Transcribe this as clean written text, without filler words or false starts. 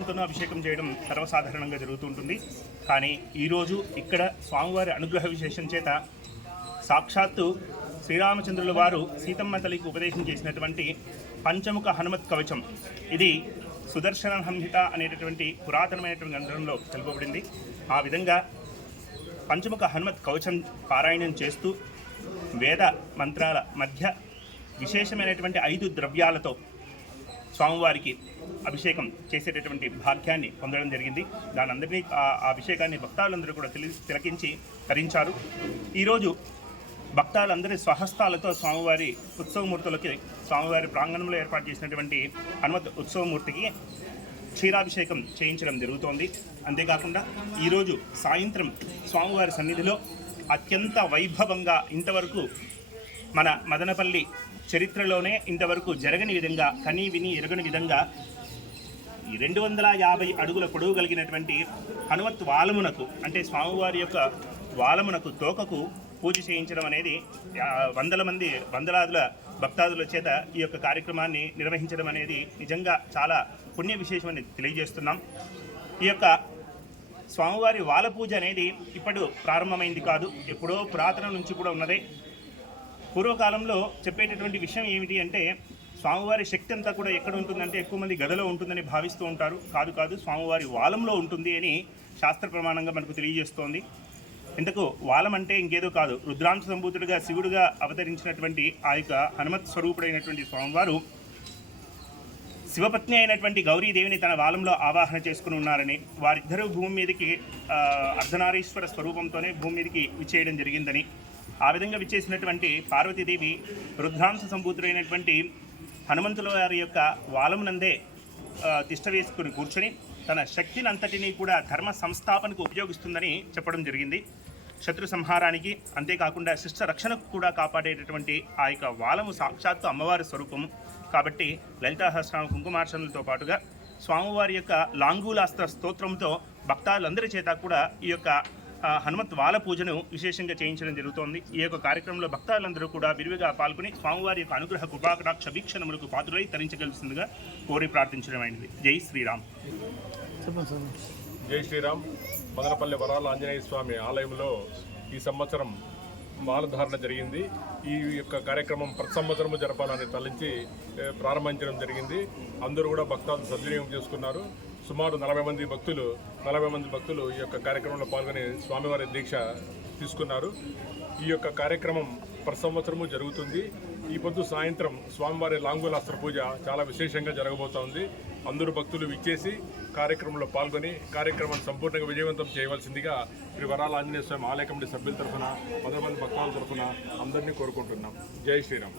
అభిషేకం చేయడం సర్వసాధారణంగా జరుగుతుంటుంది. కానీ ఈరోజు ఇక్కడ స్వామివారి అనుగ్రహ విశేషం చేత సాక్షాత్తు శ్రీరామచంద్రుల వారు సీతమ్మ తల్లికి ఉపదేశం చేసినటువంటి పంచముఖ హనుమత్ కవచం, ఇది సుదర్శన సంహిత అనేటటువంటి పురాతనమైనటువంటి గ్రంథంలో తెలుపబడింది. ఆ విధంగా పంచముఖ హనుమత్ కవచం పారాయణం చేస్తూ వేద మంత్రాల మధ్య విశేషమైనటువంటి 5 ద్రవ్యాలతో స్వామివారికి అభిషేకం చేసేటటువంటి భాగ్యాన్ని పొందడం జరిగింది. దానందరినీ ఆ అభిషేకాన్ని భక్తాలందరూ కూడా తిలకించి తరించారు. ఈరోజు భక్తాలందరి స్వహస్తాలతో స్వామివారి ఉత్సవమూర్తులకి, స్వామివారి ప్రాంగణంలో ఏర్పాటు చేసినటువంటి హనుమత్ ఉత్సవమూర్తికి క్షీరాభిషేకం చేయించడం జరుగుతోంది. అంతేకాకుండా ఈరోజు సాయంత్రం స్వామివారి సన్నిధిలో అత్యంత వైభవంగా, ఇంతవరకు మన మదనపల్లి చరిత్రలోనే ఇంతవరకు జరగని విధంగా, కనీ విని ఎరగని విధంగా 250 అడుగుల పొడవు కలిగినటువంటి హనుమత్ వాలమునకు, అంటే స్వామివారి యొక్క వాలమునకు, తోకకు పూజ చేయించడం అనేది వందలాదుల భక్తాదుల చేత ఈ యొక్క కార్యక్రమాన్ని నిర్వహించడం అనేది నిజంగా చాలా పుణ్య విశేషమని తెలియజేస్తున్నాం. ఈ యొక్క స్వామివారి వాల పూజ అనేది ఇప్పుడు ప్రారంభమైంది కాదు, ఎప్పుడో పురాతనం నుంచి కూడా ఉన్నదే. పూర్వకాలంలో చెప్పేటటువంటి విషయం ఏమిటి అంటే, స్వామివారి శక్తి అంతా కూడా ఎక్కడ ఉంటుందంటే ఎక్కువ మంది గదలో ఉంటుందని భావిస్తూ ఉంటారు. కాదు, స్వామివారి వాలంలో ఉంటుంది అని శాస్త్ర ప్రమాణంగా మనకు తెలియజేస్తోంది. ఇంతకు వాలం అంటే ఇంకేదో కాదు, రుద్రాంశ సంభూతుడిగా శివుడుగా అవతరించినటువంటి ఆ యొక్క హనుమత్ స్వరూపుడైనటువంటి స్వామివారు శివపత్ని అయినటువంటి గౌరీదేవిని తన వాలంలో ఆవాహన చేసుకుని ఉన్నారని, వారిద్దరూ భూమి మీదకి అర్ధనారీశ్వర స్వరూపంతోనే భూమి మీదకి విచ్చేయడం జరిగిందని, ఆ విధంగా విచ్చేసినటువంటి పార్వతీదేవి రుద్రాంశ సంభూతుడైనటువంటి హనుమంతుల వారి యొక్క వాలమునందే తిష్ట వేసుకుని కూర్చొని తన శక్తిని అంతటినీ కూడా ధర్మ సంస్థాపనకు ఉపయోగిస్తుందని చెప్పడం జరిగింది. శత్రు సంహారానికి, అంతేకాకుండా శిష్ట రక్షణకు కూడా కాపాడేటటువంటి ఆ యొక్క వాలము సాక్షాత్తు అమ్మవారి స్వరూపము. కాబట్టి లలితా సహస్రనామ కుంకుమార్చనలతో పాటుగా స్వామివారి యొక్క లాంగూలాస్త్ర స్తోత్రంతో భక్తాలందరి చేత కూడా ఈ యొక్క హనుమత్ వాల పూజను విశేషంగా చేయించడం జరుగుతోంది. ఈ యొక్క కార్యక్రమంలో భక్తాలందరూ కూడా విరివిగా పాల్గొని స్వామివారి యొక్క అనుగ్రహ కృపాకటాక్ష వీక్షణములకు పాత్రులై తరించగలిసిందిగా కోరి ప్రార్థించడం అయింది. జై శ్రీరామ్. జై శ్రీరామ్. మదనపల్లి వరాల ఆంజనేయ స్వామి ఆలయంలో ఈ సంవత్సరం మాలధారణ జరిగింది. ఈ యొక్క కార్యక్రమం ప్రతి సంవత్సరము జరపాలని తలంచి ప్రారంభించడం జరిగింది. అందరూ కూడా భక్తాలు సద్వినియోగం చేసుకున్నారు. సుమారు 40 మంది భక్తులు ఈ యొక్క కార్యక్రమంలో పాల్గొని స్వామివారి దీక్ష తీసుకున్నారు. ఈ యొక్క కార్యక్రమం ప్రతి సంవత్సరము జరుగుతుంది. ఈ పొద్దు సాయంత్రం స్వామివారి లాంగూలాస్త్ర పూజ చాలా విశేషంగా జరగబోతోంది. అందరూ భక్తులు విచ్చేసి కార్యక్రమంలో పాల్గొని కార్యక్రమాన్ని సంపూర్ణంగా విజయవంతం చేయవలసిందిగా శ్రీ వరాల ఆంజనేయ స్వామి ఆలయ కమిటీ సభ్యుల తరఫున, 10 మంది భక్తుల తరఫున అందరినీ కోరుకుంటున్నాం. జై శ్రీరామ్.